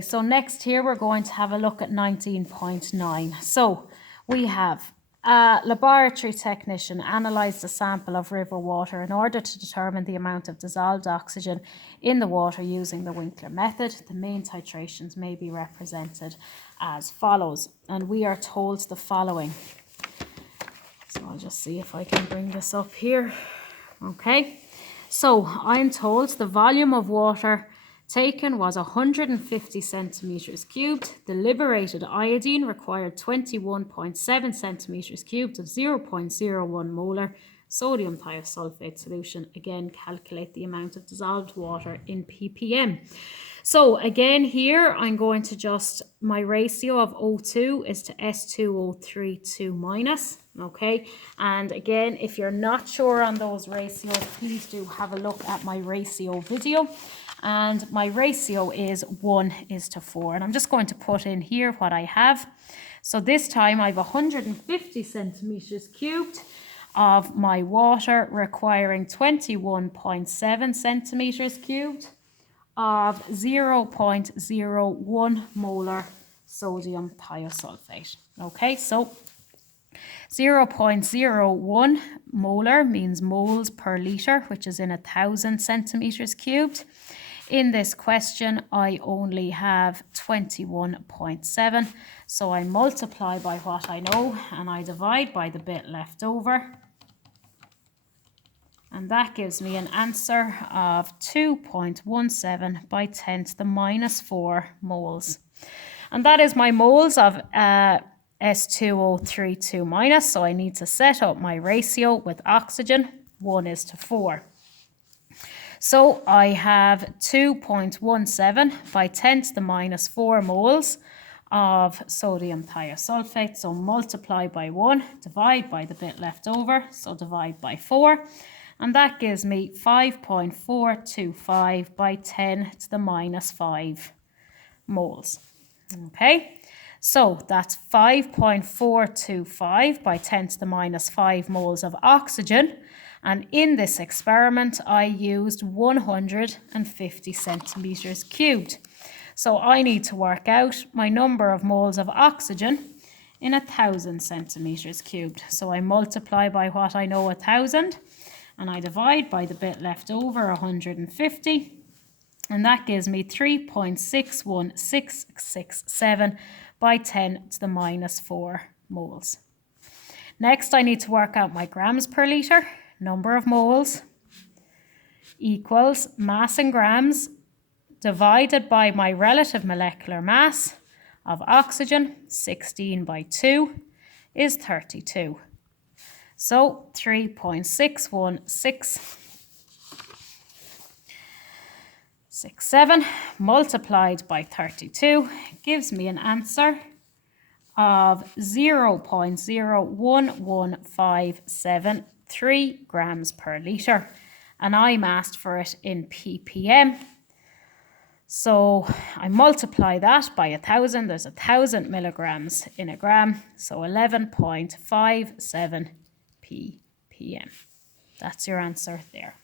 So next here we're going to have a look at 19.9. So we have a laboratory technician analysed a sample of river water in order to determine the amount of dissolved oxygen in the water using the Winkler method. The main titrations may be represented as follows, and we are told the following. So I'll just see if I can bring this up here. Okay, so I'm told the volume of water taken was 150 centimetres cubed. The liberated iodine required 21.7 centimetres cubed of 0.01 molar sodium thiosulfate solution. Again, calculate the amount of dissolved water in ppm. So again here I'm going to just, my ratio of O2 is to S2O32 minus. Okay, and again, if you're not sure on those ratios, please do have a look at my ratio video. And my ratio is 1:4. And I'm just going to put in here what I have. So this time I have 150 centimetres cubed of my water requiring 21.7 centimetres cubed of 0.01 molar sodium thiosulfate. Okay, so 0.01 molar means moles per litre, which is in 1,000 centimetres cubed. In this question, I only have 21.7, so I multiply by what I know and I divide by the bit left over. And that gives me an answer of 2.17 by 10 to the minus 4 moles. And that is my moles of S2O32 minus, so I need to set up my ratio with oxygen, 1:4. So I have 2.17 by 10 to the minus 4 moles of sodium thiosulfate. So multiply by 1, divide by the bit left over, so divide by 4. And that gives me 5.425 by 10 to the minus 5 moles. Okay, so that's 5.425 by 10 to the minus 5 moles of oxygen. And in this experiment, I used 150 centimetres cubed. So I need to work out my number of moles of oxygen in 1,000 centimetres cubed. So I multiply by what I know, 1,000, and I divide by the bit left over, 150. And that gives me 3.61667 by 10 to the minus 4 moles. Next, I need to work out my grams per litre. Number of moles equals mass in grams divided by my relative molecular mass of oxygen, 16 by 2, is 32. So 3.61667 multiplied by 32 gives me an answer of 0.01157 grams per litre, and I'm asked for it in ppm. So I multiply that by 1,000. There's 1,000 milligrams in a gram, so 11.57 ppm. That's your answer there.